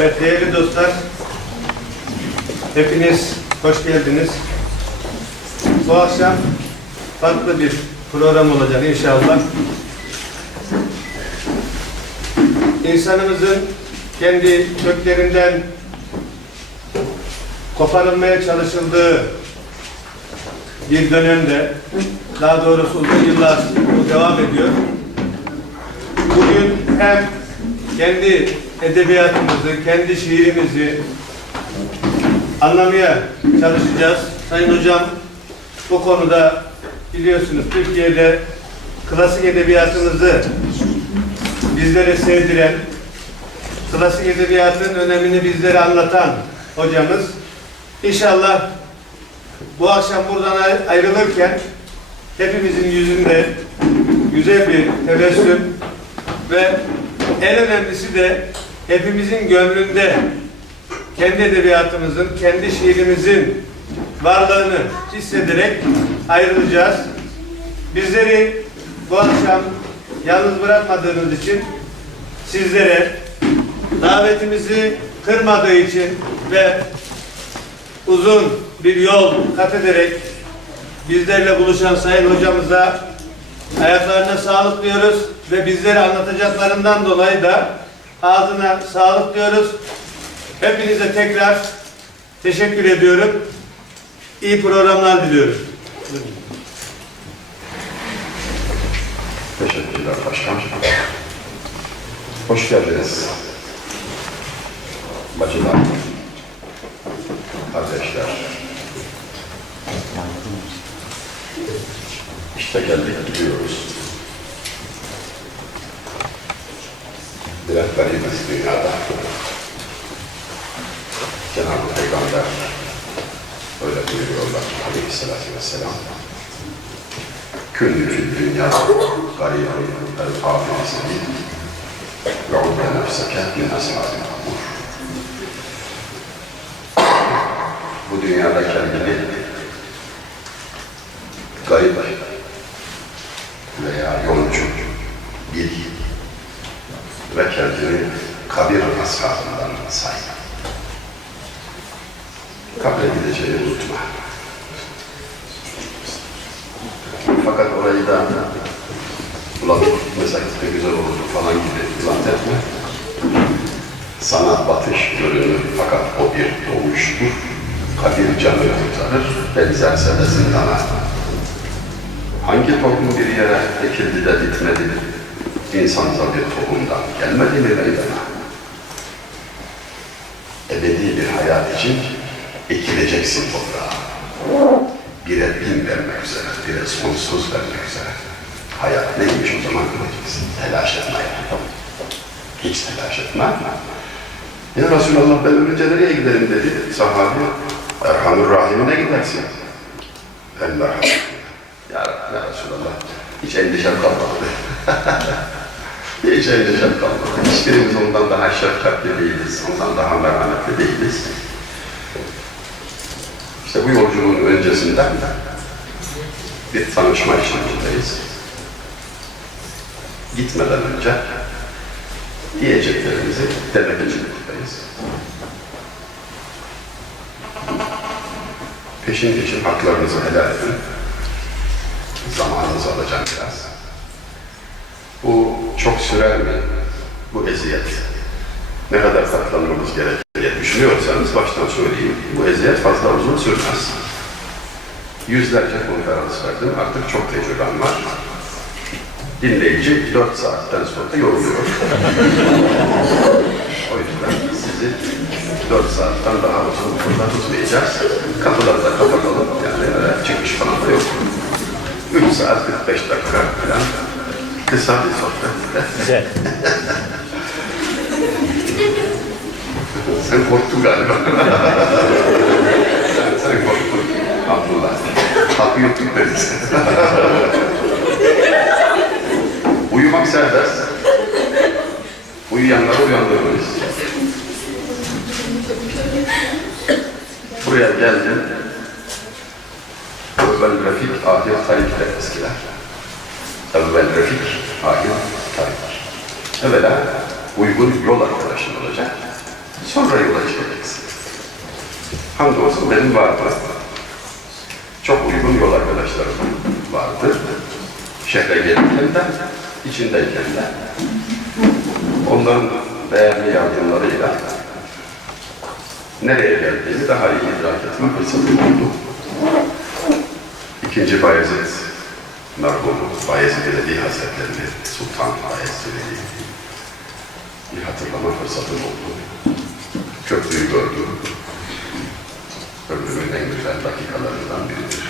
Evet değerli dostlar, hepiniz hoş geldiniz. Bu akşam farklı bir program olacak inşallah. İnsanımızın kendi köklerinden koparılmaya çalışıldığı bir dönemde, daha doğrusu uzun yıllar bu devam ediyor. Bugün hem kendi edebiyatımızı, kendi şiirimizi anlamaya çalışacağız. Sayın Hocam bu konuda biliyorsunuz Türkiye'de klasik edebiyatımızı bizlere sevdiren, klasik edebiyatın önemini bizlere anlatan hocamız. İnşallah bu akşam buradan ayrılırken hepimizin yüzünde güzel bir tebessüm ve en önemlisi de hepimizin gönlünde kendi edebiyatımızın, kendi şiirimizin varlığını hissederek ayrılacağız. Bizleri bu akşam yalnız bırakmadığınız için, sizlere davetimizi kırmadığı için ve uzun bir yol kat ederek bizlerle buluşan Sayın Hocamıza ayaklarına sağlık diyoruz ve bizlere anlatacaklarından dolayı da ağzına sağlık diyoruz. Hepinize tekrar teşekkür ediyorum. İyi programlar diliyorum. Teşekkürler başkan. Hoş geldiniz. Bacılar, kardeşler. İşte geldik gidiyoruz. Dilekleriimiz dünyada. Cenab-ı Peygamber öyle buyuruyorlar Aleyhisselatü Vesselam. Küllü fil dünya gariban el-hafizini ve udde nefseke min ashabin umur. Bu dünyada kendini garip veya yolcu bil ve kendini kabir ashabından say. Kabre gideceğini unutma. Fakat orayı da ulan gitmesek de güzel olurdu falan gibi zannetme. Sana batış görünür fakat o bir doğuştur. Kabir canı kurtarır, benzerse de zindana. Hangi tohum bir yere ekildi de bitmedi? İnsansa bir tohumdan gelmedi mi meydana? Ebedi bir hayat için ekileceksin toprağa. Bire bin vermek üzere, bire sonsuz vermek üzere. Hayat neymiş o zaman göreceksin. Telaş etme. Hiç telaş etme. Ya Resulallah ben ölünce nereye giderim dedi sahabe. Erhamur Rahim'ine gidersin. Elmerham. Ya Resulallah hiç endişem kalmadı. Hiç endişem kalmadı. Hiçbirimiz ondan daha şefkatli değiliz. Ondan daha merhametli değiliz. İşte bu yolculuğun öncesinden bir tanışma işlemindeyiz. Gitmeden önce diyeceklerimizi demek için buradayız. Peşin peşin haklarınızı helal edin. Zamanınızı alacağım biraz. Bu çok sürer mi? Bu eziyet. Ne kadar katlanmamız gerekir diye düşünüyorsanız baştan söyleyeyim. Bu eziyet fazla uzun sürmez. Yüzlerce konferans verdim. Artık çok tecrübem var. Dinleyici 4 saatten sonra yoruluyor. O yüzden sizi 4 saatten daha uzun burada tutmayacağız. Kapıları da kapatalım. Yani çıkış falan da yok. 3 saat 45 dakika falan. Kısa bir sohbet. Güzel. Sen korktun galiba. Sen korktun. Abdullah. Hakkı yuttuk deriz. Uyumak serbest. Uyuyanları uyandırmayız. Buraya geldin. Evvel refik, ahir tarik der eskiler. Evvel refik, ahir tarik. Evvela uygun yol arkadaşın olacak. Sonra yola çıkacaksın. Hamdolsun benim vardı. Çok uygun yol arkadaşlarım vardı. Şehre gelirken de, içindeyken de. Onların değerli yardımlarıyla nereye geldiğini daha iyi idrak etme fırsatım oldu. İkinci Bayezid merhumu, Bayezid Veli Hazretleri, Sultan Bayezid Veli bir hatırlama fırsatım oldu. Köprüyü gördüm. Ömrümün en güzel dakikalarından biridir.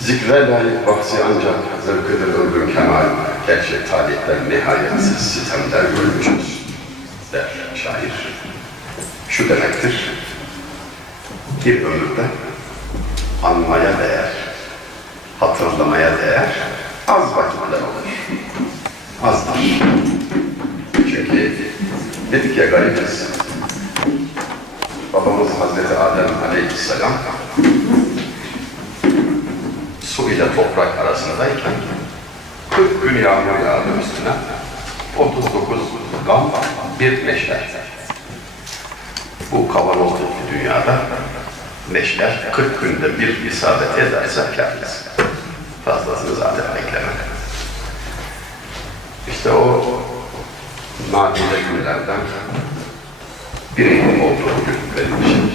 Zikre layık bahsi ancak zevkıdır ömrün kemal, gerçek talihler nihayetsiz sitemler görmüşüz, der şair. Şu demektir, bir ömürde anmaya değer, hatırlamaya değer, az vakitler olur. Azdır. Çünkü dedik ya garibiz. Babamız Hazreti Adem Aleyhisselam su ile toprak arasındayken 40 gün yağmur yağdı üstüne. 39 gam, bir meşler. Bu kavanoz toplu dünyada meşler 40 günde bir isabet ederse kârız. Fazlasını zaten bekleme. İşte o nadide günlerden birinin olduğu gün benim için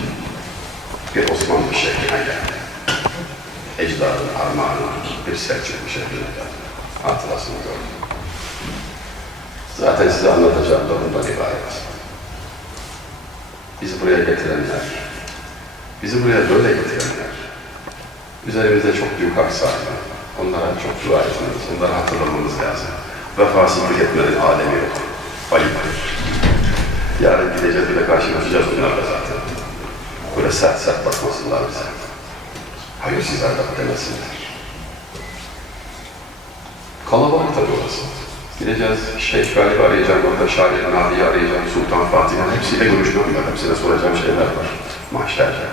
bir Osmanlı şehrine geldi. Ecdadın armağanı bir Selçuklu şehrine geldi. Hatırasını gördüm. Zaten size anlatacağım da bundan ibaret. Bizi buraya getirenler, bizi buraya böyle getirenler, üzerimizde çok büyük hak sahibi. Onlara çok dua etmemiz, onları hatırlamamız lazım. Vefasızlık etmenin alemi yok. Ayıptır. Yarın gideceğiz bile karşılaşacağız bunlarla zaten. Böyle sert sert bakmasınlar bize. Hayırsızlar da demesinler. Kalabalık tabii orası. Gideceğiz, Şeyh Galip'i arayacağım, orada Şair Nadi'yi arayacağım, Sultan Fatih'in hepsiyle görüşmem var. Hepsine soracağım şeyler var. Mahşerce.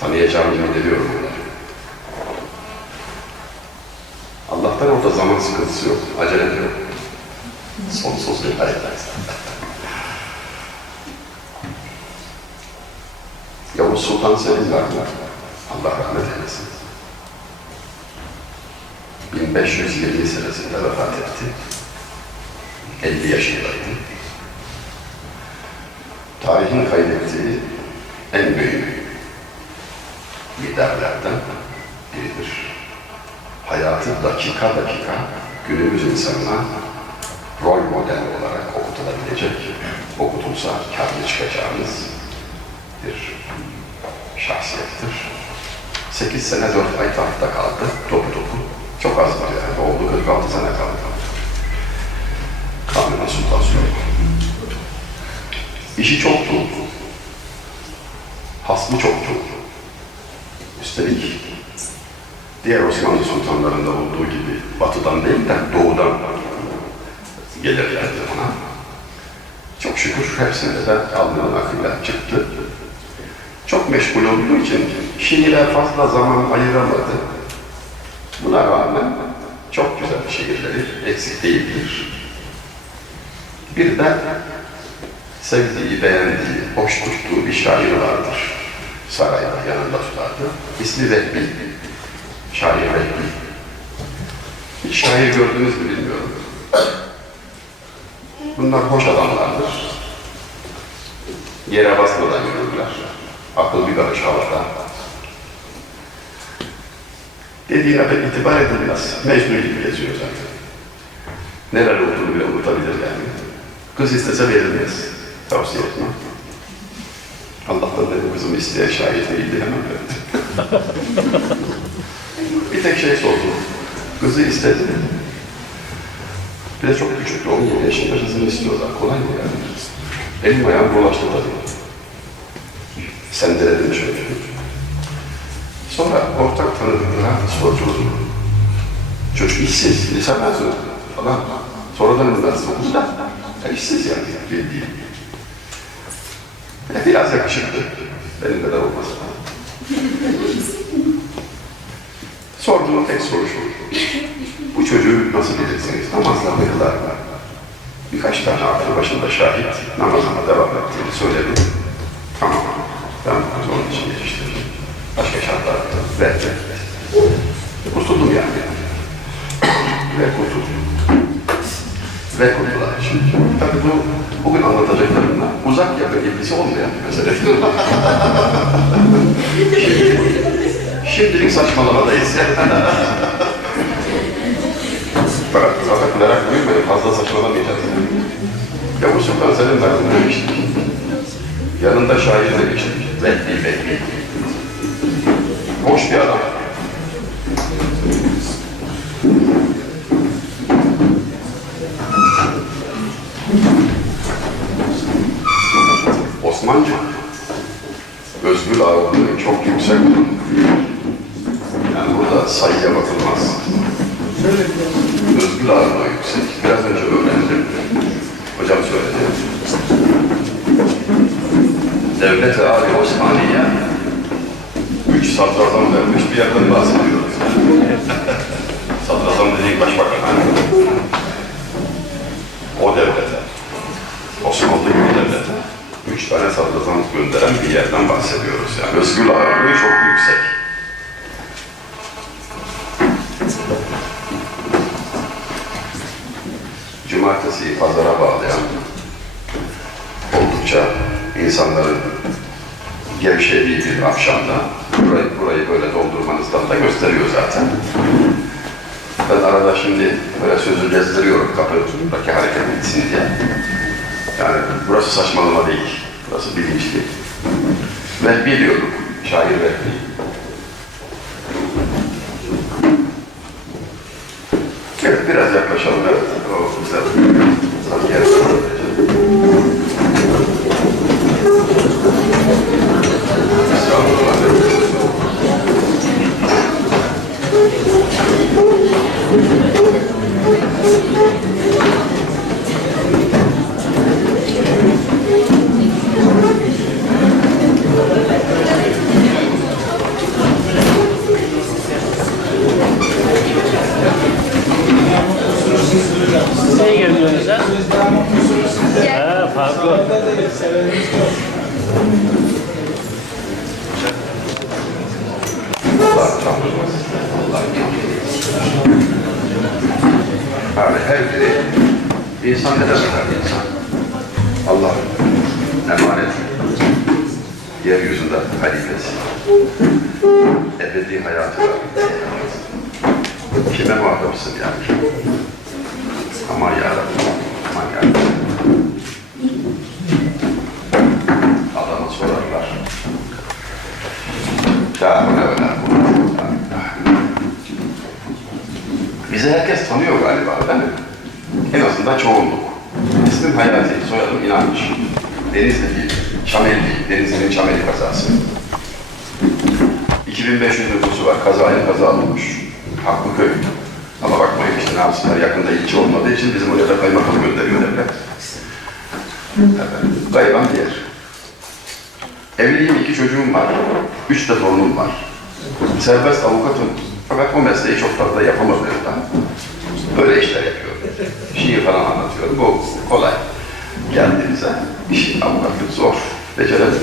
Tanıyacağım yemin ediyorum bunları. Allah'tan orada zaman sıkıntısı yok, acele yok. Sonsuz bir hayat. Yavuz Sultan Selim var. Allah rahmet eylesin. 1520 senesinde vefat etti. 50 yaşındaydı. Tarihin kaydettiği en büyük liderlerden biridir. Hayatı dakika dakika günümüz insanına rol model olarak okutulabilecek, okutulsa kârlı çıkacağımız bir şahsiyettir. 8 sene 4 ay tahtta kaldı, topu. Çok az var yani, oldu 46 sene kaldı. Kanuni Sultan Süleyman. İşi çoktu, hasmı çoktu. Üstelik diğer Osmanlı sultanlarında olduğu gibi batıdan değil de doğudan gelirlerdi ona. Çok şükür hepsinde de alnının akıyla çıktı. Çok meşgul olduğu için şiire fazla zaman ayıramadı. Buna rağmen çok güzel şiirleri eksik değildir. Bir de sevdiği, beğendiği, hoş tuttuğu bir şair vardır. Sarayda yanında tutardı. İsmi Vehbi. Şair Vehbi. Hiç şair gördünüz mü bilmiyorum. Bunlar hoş adamlardır. Yere basmadan yürürler. Akıl bir karış havada. Dediğine pek itibar edilmez. Mecnun gibi geziyor zaten. Neler olduğunu bile unutabilir yani. Kız istese verilmez. Tavsiye etmem. Allah'tan da bu kızımı isteyen şahit değildi hemen verdi. Bir tek şey sordu. Kızı istedi. Bir de çok küçüktü. 17 yaşında kızını istiyorlar. Kolay mı yani? Elim ayağım dolaştı tabii. Sendeledim şöyle. Sonra ortak tanıdıklara sordum. Çocuk işsiz, lise mezunu falan. Sonradan üniversite okudu da işsiz yani, bildiğim. Biraz yakışıklı, benim kadar olmaz. Sorduğum tek soru şu. Bu çocuğu nasıl bilirsiniz? Namazla kılar mı? Birkaç tane aklı başında şahit namazına devam ettiğini söyledi. Tamam, ben onun için yetiştirdim. Başka şartlar verdi. Kurtuldum yani. Ve kurtuldum. Ve kurtuldular şimdi. Tabii bu bugün anlatacaklarımla uzak yakın ilgisi olmayan bir mesele. Şimdilik saçmalamadayız. Fakat merak duymayın, fazla saçmalamayacağız. Yavuz Sultan Selim Merhum demiştik. Yanında şair demiştik. Bekli. Boş bir adam. Osmanlı özgür ağırlığı çok yüksek. Yani burada sayıya bakılmaz. Özgür ağırlığı yüksek. Biraz önce öğrendim. Hocam söyledi. Devlet-i Ali Osmaniye 3 sadrazam vermiş bir yerden bahsediyoruz. Sadrazam dediğin başbakan. O devlete, Osmanlı gibi devlete 3 tane sadrazam gönderen bir yerden bahsediyoruz. Yani özgür ağırlığı çok yüksek. Cumartesiyi pazara bağlayan, oldukça insanların gevşediği bir akşamda burayı böyle doldurmanızdan da gösteriyor zaten. Ben arada şimdi böyle sözü gezdiriyorum kapıdaki hareket etsin diye. Yani burası saçmalama değil, burası bilinçli. Vehbi diyorduk, şair Vehbi. Evet, biraz yaklaşalım. Evet, o güzel. Tabii yarın. Neye geliyorsunuz ha? Ha, pardon. Yani her biri insan ne demek insan? Allah'ın emanet, yeryüzünde halifesi, ebedi hayatı var. Kime muhatabısın yani? Aman yarabbim, aman yarabbim. Adama sorarlar. Ya bu ne öyle? Bizi herkes tanıyor galiba, değil mi? En azından çoğunluk. İsmim Hayati, soyadım İnanç. Denizli değil, Çameli değil, Denizli'nin Çameli kazası. 2500 nüfusu var, kaza olmuş. Hakkıköy. Ama bakmayın işte ne yapsınlar, yakında ilçe olmadığı için bizim oraya da kaymakam gönderiyor devlet. Evet, gayban bir yer. Evliyim, 2 çocuğum var, 3 de torunum var. Serbest avukatım. Fakat o mesleği çok fazla yapamadığımdan böyle işler yapıyorum. Şiir falan anlatıyorum. Bu kolay. Geldiğinizde işin avukatlık zor. Beceremedik.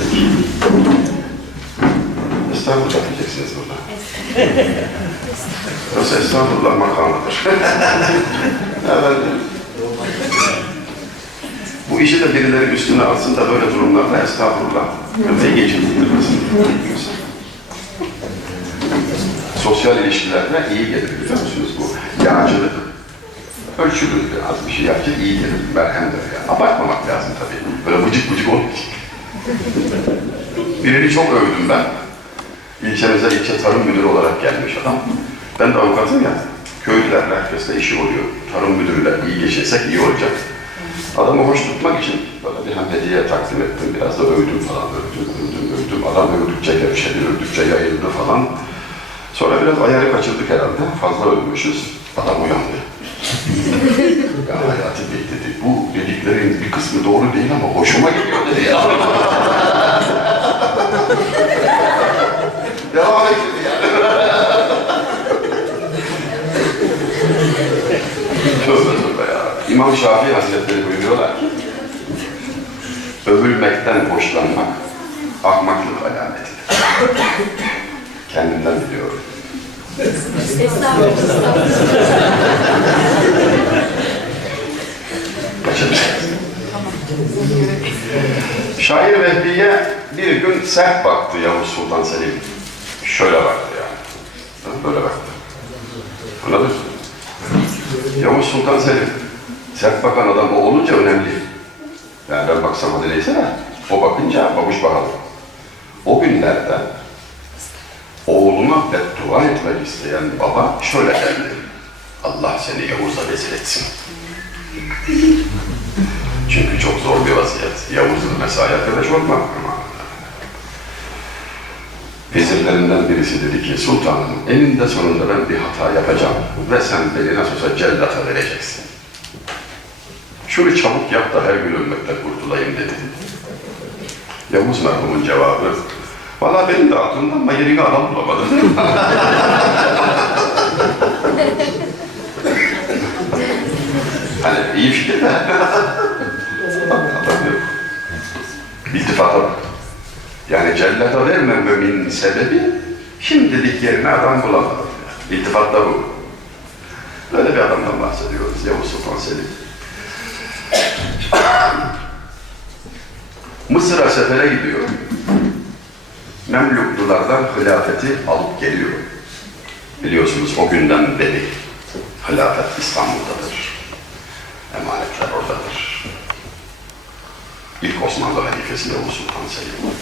Estağfurullah diyeceksiniz burada. Yoksa estağfurullah makamıdır. Evet. Bu işi de birileri üstüne alsın da böyle durumlarda estağfurullah ömeği geçirtirmesin. Sosyal ilişkilerde iyi gelir biliyor musunuz bu? Yağcılık. Ölçülür biraz bir şey yapacak, iyi gelir. Merhemdir yani. Abartmamak lazım tabii. Böyle vıcık vıcık olmuş. Birini çok övdüm ben. İlçemize ilçe tarım müdürü olarak gelmiş adam. Ben de avukatım ya. Köylülerle herkesle işi oluyor. Tarım müdürüyle iyi geçirsek iyi olacak. Adamı hoş tutmak için böyle bir hediye takdim ettim. Biraz da övdüm falan. Övdüm. Adam övdükçe gevşedi, övdükçe yayıldı falan. Sonra biraz ayarı kaçırdık herhalde. Fazla övmüşüz. Adam uyandı. Ya Hayati Bey dedi, bu dediklerin bir kısmı doğru değil ama hoşuma gidiyor dedi ya. Devam etti yani. Tövbe tövbe ya. İmam Şafii Hazretleri buyuruyorlar ki, övülmekten hoşlanmak ahmaklık alametidir. Kendimden biliyorum. Şair Vehbi'ye bir gün sert baktı Yavuz Sultan Selim. Şöyle baktı yani. Böyle baktı. Anladın mı? Yavuz Sultan Selim. Sert bakan adam o olunca önemli. Yani ben baksam hadi neyse de o bakınca babuş bakalım. O günlerde oğluna beddua etmek isteyen baba şöyle geldi. Allah seni Yavuz'a rezil etsin. Çünkü çok zor bir vaziyet. Yavuz'un mesai arkadaş olmak ama. Vezirlerinden birisi dedi ki, sultanım eninde sonunda ben bir hata yapacağım ve sen beni nasıl olsa cellata vereceksin. Şunu çabuk yap da her gün ölmekten kurtulayım dedi. Yavuz merhumun cevabı, valla benim de aklımda ama yerini adam bulamadım. Hani iyi fikir de. İltifata bak. Yani cellata vermememin sebebi şimdilik yerine adam bulamadım. İltifat da bu. Böyle bir adamdan bahsediyoruz Yavuz Sultan Selim. Mısır'a sefere gidiyor. Memluklulardan hilafeti alıp geliyor. Biliyorsunuz o günden beri hilafet İstanbul'dadır. Emanetler oradadır. İlk Osmanlı halifesi Yavuz Sultan Selim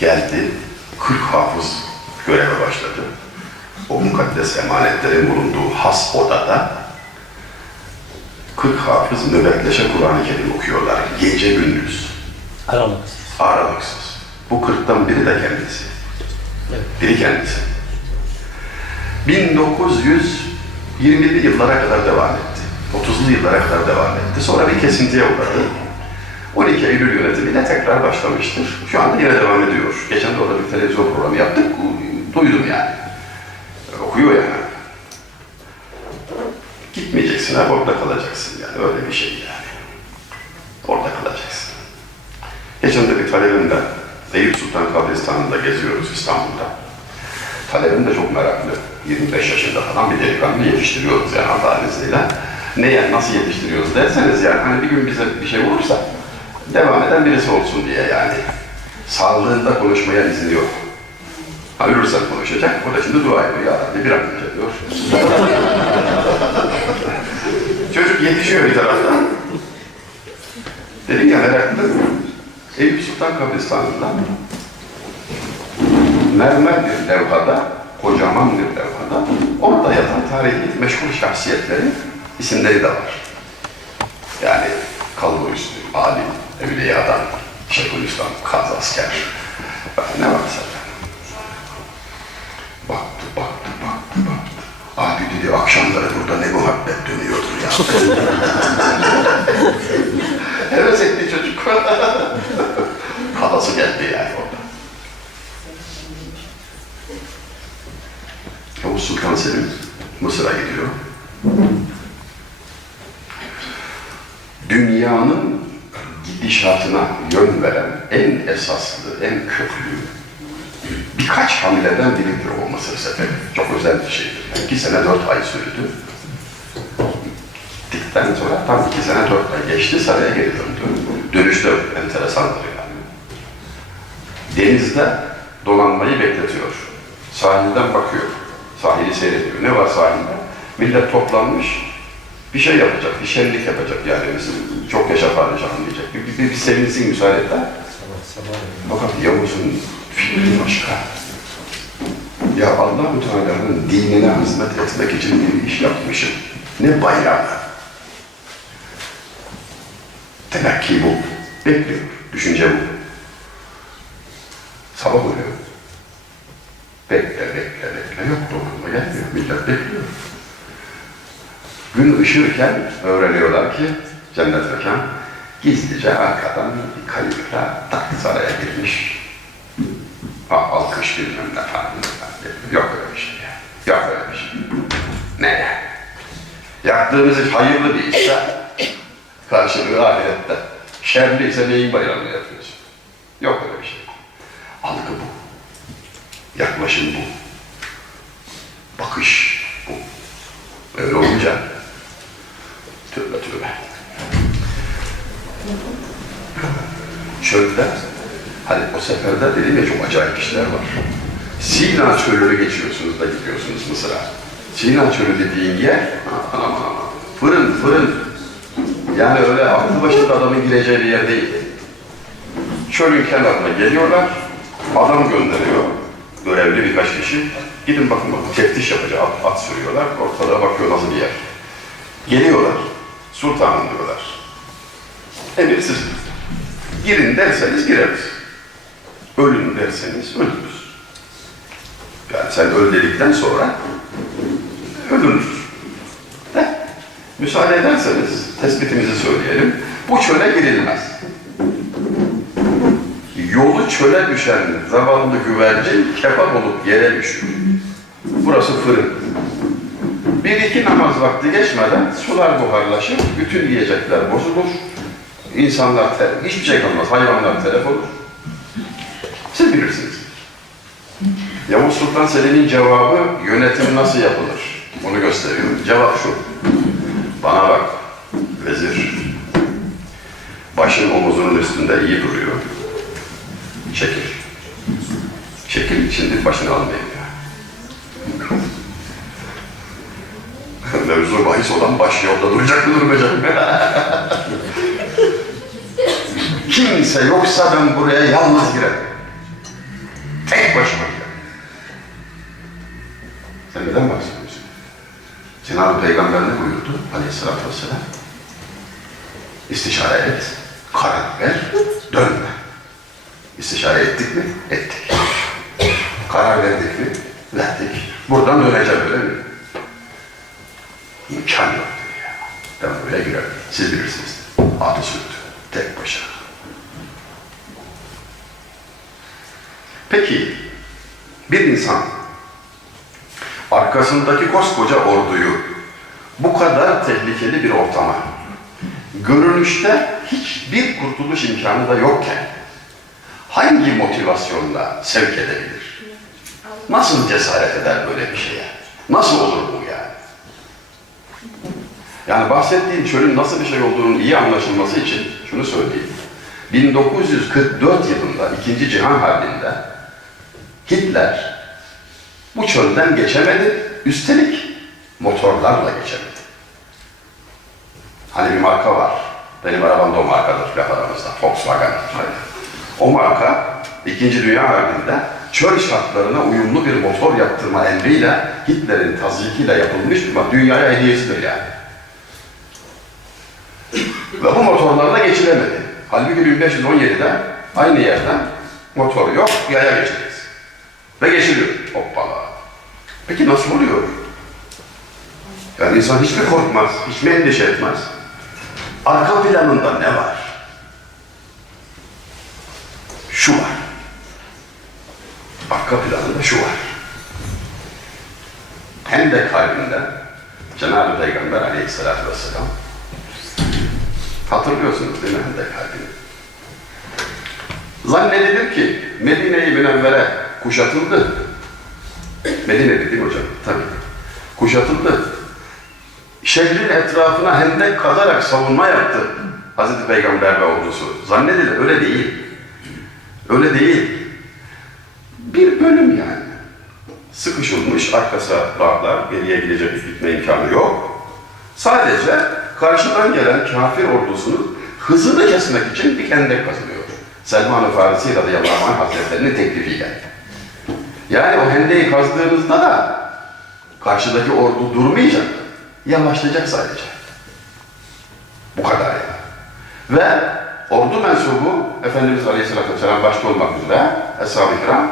geldi, 40 hafız göreve başladı. O mukaddes emanetlerin bulunduğu has odada 40 hafız nöbetleşe Kur'an-ı Kerim okuyorlar. Gece gündüz. Aralıksız. Aralıksız. Bu 40'tan biri de kendisi. Evet. Biri kendisi. 1920'li yıllara kadar devam etti. 30'lu yıllara kadar devam etti. Sonra bir kesintiye uğradı. 12 Eylül yönetimiyle tekrar başlamıştır. Şu anda yine devam ediyor. Geçen de orada bir televizyon programı yaptık. Duydum yani. Okuyor yani. Gitmeyeceksin abi, orada kalacaksın yani. Öyle bir şey yani. Orada kalacaksın. Geçen de bir talebimle Eyüp Sultan Kabristanı'nda geziyoruz İstanbul'da. Talebim de çok meraklı. 25 yaşında falan bir delikanlı yetiştiriyoruz yani Allah'ın izniyle. Neye, nasıl yetiştiriyoruz derseniz yani hani bir gün bize bir şey olursa devam eden birisi olsun diye yani. Sağlığında konuşmaya izni yok. Ha, ölürsen konuşacak, o da şimdi dua ediyor. Ya Rabbi bir an önce diyor. Çocuk yetişiyor bir taraftan. Dedim ya meraklı. Eyüp Sultan Kabristanı'nda mermer bir levhada, kocaman bir levhada orada yatan tarihi meşhur şahsiyetlerin isimleri de var. Yani Kalburüstü, alim, Evliyadan, Şeyhülislam, Kaz Asker, ne varsa. Baktı. Abi dedi, akşamları burada ne muhabbet dönüyordur ya. Heves etti çocuk. Halası geldi yani orada. Yavuz Sultan Selim Mısır'a gidiyor. Dünyanın gidişatına yön veren en esaslı, en köklü birkaç hamleden biridir o Mısır seferi. Çok özel bir şeydir. Yani 2 sene 4 ay sürdü. Gittikten sonra tam 2 sene 4 ay geçti, saraya geri döndü. Dönüşte enteresandır yani. Denizde dolanmayı bekletiyor. Sahilden bakıyor. Sahili seyrediyor. Ne var sahilde? Millet toplanmış. Bir şey yapacak, bir şenlik yapacak yani. Çok yaşa padişahım diyecek. Bir sevinsin müsaade et. Fakat Yavuz'un fikri başka. Ya Allah-u Teala'nın dinine hizmet etmek için bir iş yapmışım. Ne bayram. Telakki bu. Bekliyor. Düşünce bu. Sabah oluyor. Bekle. Yok dokunma gelmiyor. Millet bekliyor. Gün ışırken öğreniyorlar ki cennet mekan gizlice arkadan bir kayıkla saraya girmiş. Alkış bilmem ne falan. Yok öyle bir şey ya. Yok öyle bir şey. Ne yani? Yaptığınız iş hayırlı bir işse karşılığı ahirette. Şerli ise neyin bayramını yapıyorsun? Yok öyle bir şey. Algı bu. Yaklaşım bu. Bakış bu. Öyle olunca tövbe tövbe. Çölde, hani o seferde dedim ya çok acayip işler var. Sina çölünü geçiyorsunuz da gidiyorsunuz Mısır'a. Sina çölü dediğin yer, aman fırın fırın. Yani öyle aklı başında adamın gireceği bir yer değil. Çölün kenarına geliyorlar, adam gönderiyor, görevli birkaç kişi. Gidin bakın teftiş yapacak, at sürüyorlar, ortada bakıyor nasıl bir yer. Geliyorlar, sultanım diyorlar. Emir sizin. Girin derseniz gireriz. Ölün derseniz ölürüz. Yani sen öl dedikten sonra ölürüz. Müsaade ederseniz tespitimizi söyleyelim. Bu çöle girilmez. Yolu çöle düşen zavallı güvercin kebap olup yere düşür. Burası fırın. Bir iki namaz vakti geçmeden sular buharlaşır, bütün yiyecekler bozulur. İnsanlar, hiçbir şey kalmaz, hayvanlar telef olur. Siz bilirsiniz. Yavuz Sultan Selim'in cevabı yönetim nasıl yapılır? Onu gösteriyor. Cevap şu. Bana bak, vezir. Başın omuzunun üstünde iyi duruyor. Çekil. Çekil, şimdi başını almayayım ya. Mevzu bahis olan baş yolda duracak mı durmayacak mı? Kimse yoksa ben buraya yalnız girerim. Tek başıma girerim. Sen neden bahsediyorsun? Cenab-ı Peygamber ne buyurdu aleyhissalatü vesselam? İstişare et, karar ver, dönme. İstişare ettik mi? Ettik. Karar verdik mi? Verdik. Buradan döneceğim öyle mi? İmkan yok dedi ya. Ben buraya girerim. Siz bilirsiniz. Adı sürdü. Tek başına. Peki, bir insan arkasındaki koskoca orduyu bu kadar tehlikeli bir ortama, görünüşte hiçbir kurtuluş imkanı da yokken hangi motivasyonla sevk edebilir? Nasıl cesaret eder böyle bir şeye? Nasıl olur bu yani? Yani bahsettiğim çölün nasıl bir şey olduğunun iyi anlaşılması için şunu söyleyeyim. 1944 yılında 2. Cihan Harbi'nde Hitler bu çölden geçemedi, üstelik motorlarla geçemedi. Hani bir marka var, benim arabam da o markadır laf aramızda, Volkswagen. O marka 2. Dünya Harbi'nde çöl şartlarına uyumlu bir motor yaptırma emriyle Hitler'in tazyikiyle yapılmış bir dünyaya hediyesidir yani. Ve bu motorlarla geçilemedi. Halbuki 1517'de aynı yerden motor yok, yaya geçeceğiz. Ve geçiliyor. Hoppala. Peki nasıl oluyor? Yani insan hiç mi korkmaz, hiç mi endişe etmez? Arka planında ne var? Şu var. Arka planında şu var. Hendek Harbi'nde Cenab-ı Peygamber aleyhissalatü vesselam, hatırlıyorsunuz değil mi Hendek Harbi'ni? Zannedilir ki Medine-i Münevvere kuşatıldı. Medine değil mi hocam? Tabii. Kuşatıldı. Şehrin etrafına hendek kazarak savunma yaptı Hazreti Peygamber ve ordusu. Zannedilir, öyle değil. Öyle değil. Bir bölüm yani. Sıkışılmış, arkası dağlar, geriye gidecek gitme imkanı yok. Sadece karşıdan gelen kafir ordusunun hızını kesmek için bir hendek kazılıyor. Selman-ı Farisi radıyallahu anh hazretlerinin teklifiyle. Yani o hendeyi kazdığınızda da karşıdaki ordu durmayacak, yavaşlayacak sadece. Bu kadar yani. Ve ordu mensubu Efendimiz Aleyhisselatü Vesselam başta olmak üzere Eshab-ı Kiram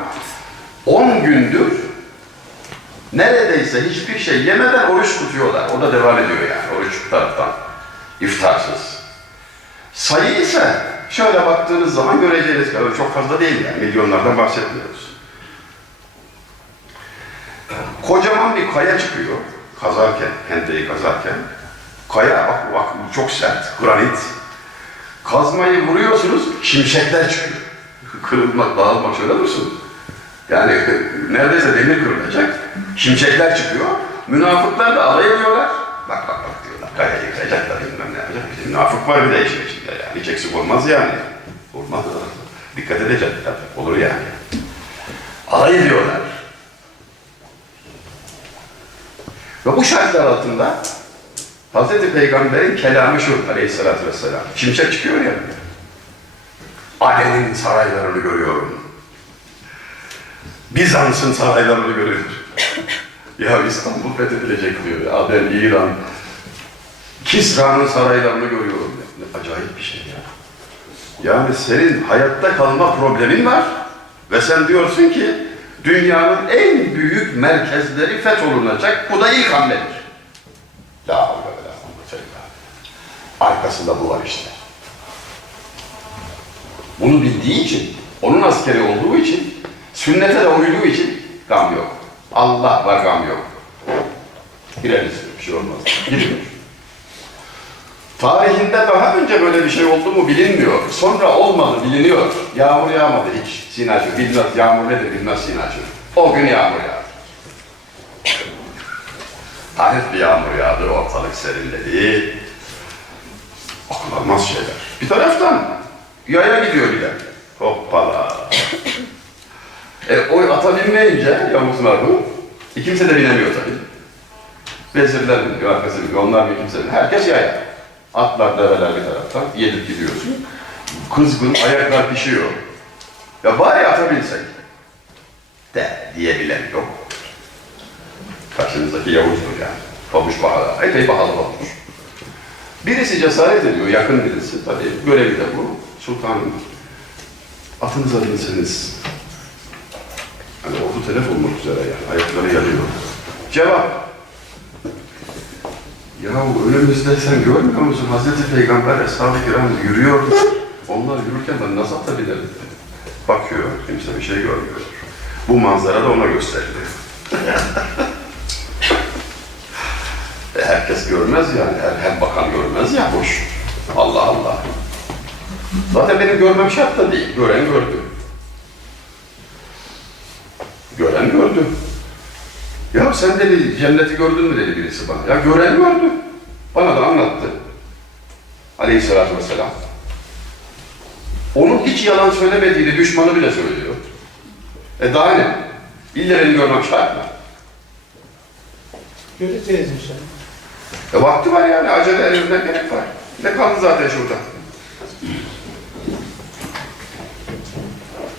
10 gündür neredeyse hiçbir şey yemeden oruç tutuyorlar. O da devam ediyor yani oruç taraftan. İftarsız. Sayı ise şöyle baktığınız zaman göreceğiniz kadar çok fazla değil yani. Milyonlardan bahsetmiyoruz. Kocaman bir kaya çıkıyor kazarken, hendeyi kazarken. Kaya, bak bu çok sert, granit. Kazmayı vuruyorsunuz, şimşekler çıkıyor. Kırılmak, dağılmak şöyle dursun. Yani neredeyse demir kırılacak, şimşekler çıkıyor. Münafıklar da alay ediyorlar. Bak diyorlar, kaya yıkacaklar, bilmem ne yapacak. Bir de münafık var bir de işin içinde yani. Hiç eksik olmaz yani. Olmaz. Dikkat edecekler, olur yani. Alay ediyorlar. Ve bu şartlar altında Hz. Peygamber'in kelamı şu aleyhissalatü vesselam. Şimşek çıkıyor ya. Aden'in saraylarını görüyorum. Bizans'ın saraylarını görüyorum. Ya İstanbul fethedilecek diyor. Aden, İran. Kisra'nın saraylarını görüyorum. Ne acayip bir şey ya. Yani senin hayatta kalma problemin var. Ve sen diyorsun ki dünyanın en büyük merkezleri fetholunacak. Bu da ilk hamledir. La havle ve la kuvvete illa billah. Arkasında bu var işte. Bunu bildiği için, onun askeri olduğu için, sünnete de uyduğu için gam yok. Allah var, gam yok. Gireriz, bir şey olmaz. Gidiyor. Tarihinde daha önce böyle bir şey oldu mu bilinmiyor. Sonra olmadı, biliniyor. Yağmur yağmadı hiç Sinacı. Bilmez yağmur nedir, bilmez Sinacı. O gün yağmur yağdı. Hafif bir yağmur yağdı, ortalık serinledi. Aklanmaz şeyler. Bir taraftan yaya gidiyor bir de. Hoppala. O ata binmeyince Yavuz Merhu, kimse de binemiyor tabii. Vezirler biniyor, arkası biniyor, onlar bir kimse biniyor. Herkes yaya. Atlar, develer bir taraftan, yedip gidiyorsun. Kızgın, ayaklar pişiyor. Ya bari ata binsek. De diyebilen yok. Karşınızdaki Yavuz'dur yani. Pabuç pahalı, epey pahalı pabuç. Birisi cesaret ediyor, yakın birisi tabii. Görevi de bu. Sultanım, atınıza binseniz. Hani ordu telef olmak üzere yani, ayakları yanıyor. Cevap. Yahu önümüzde sen görmüyor musun? Hazreti Peygamber, Eshab-ı Kiram yürüyor. Onlar yürürken ben nasıl atabilirim? Bakıyor, kimse bir şey görmüyor. Bu manzara da ona gösterdi. Herkes görmez yani, her bakan görmez ya, boş. Allah Allah. Zaten benim görmem şart da değil, gören gördü. Gören gördü. Ya sen dedi, cenneti gördün mü dedi birisi bana. Ya gören gördü. Bana da anlattı. Aleyhisselatü vesselam. Onun hiç yalan söylemediğini düşmanı bile söylüyor. Daha ne? İlle beni görmek şart mı? Göreceğiz inşallah. Vakti var yani, acele elimden gerek var. Ne kaldı zaten şurada?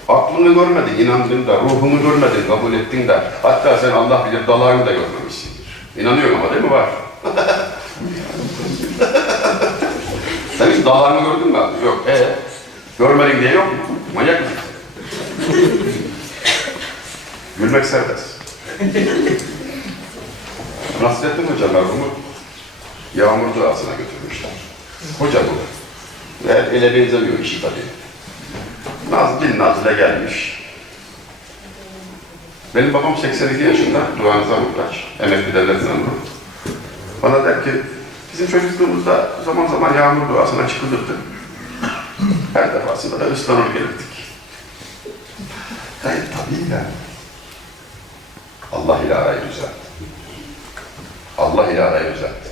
Aklını görmedin, inandın da, ruhunu görmedin, kabul ettin de, hatta sen Allah bilir dalağını da görmemişsindir. İnanıyorum ama değil mi? Var. Sen hiç dalağını gördün mü? Yok. Görmedin diye yok mu? Manyak mısın? Gülmek serbest. Nasrettin Hoca merhumu yağmur duasına götürmüşler. Hoca bu. Ve ele benzemiyor işi tabii. Nazile gelmiş. Benim babam 82 yaşında, duanıza muhtaç. Emekli devlet memuru. Bana der ki, bizim çocukluğumuzda zaman zaman yağmur duasına çıkılırdı. Her defasında da ıslanır gelirdik. Hayır tabii yani. Allah ile arayı düzeltti. Allah ile arayı düzeltti.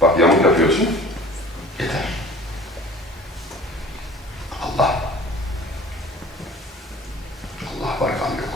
Bak yağmur yapıyorsun, yeter. Allah. Allah var, kan yok.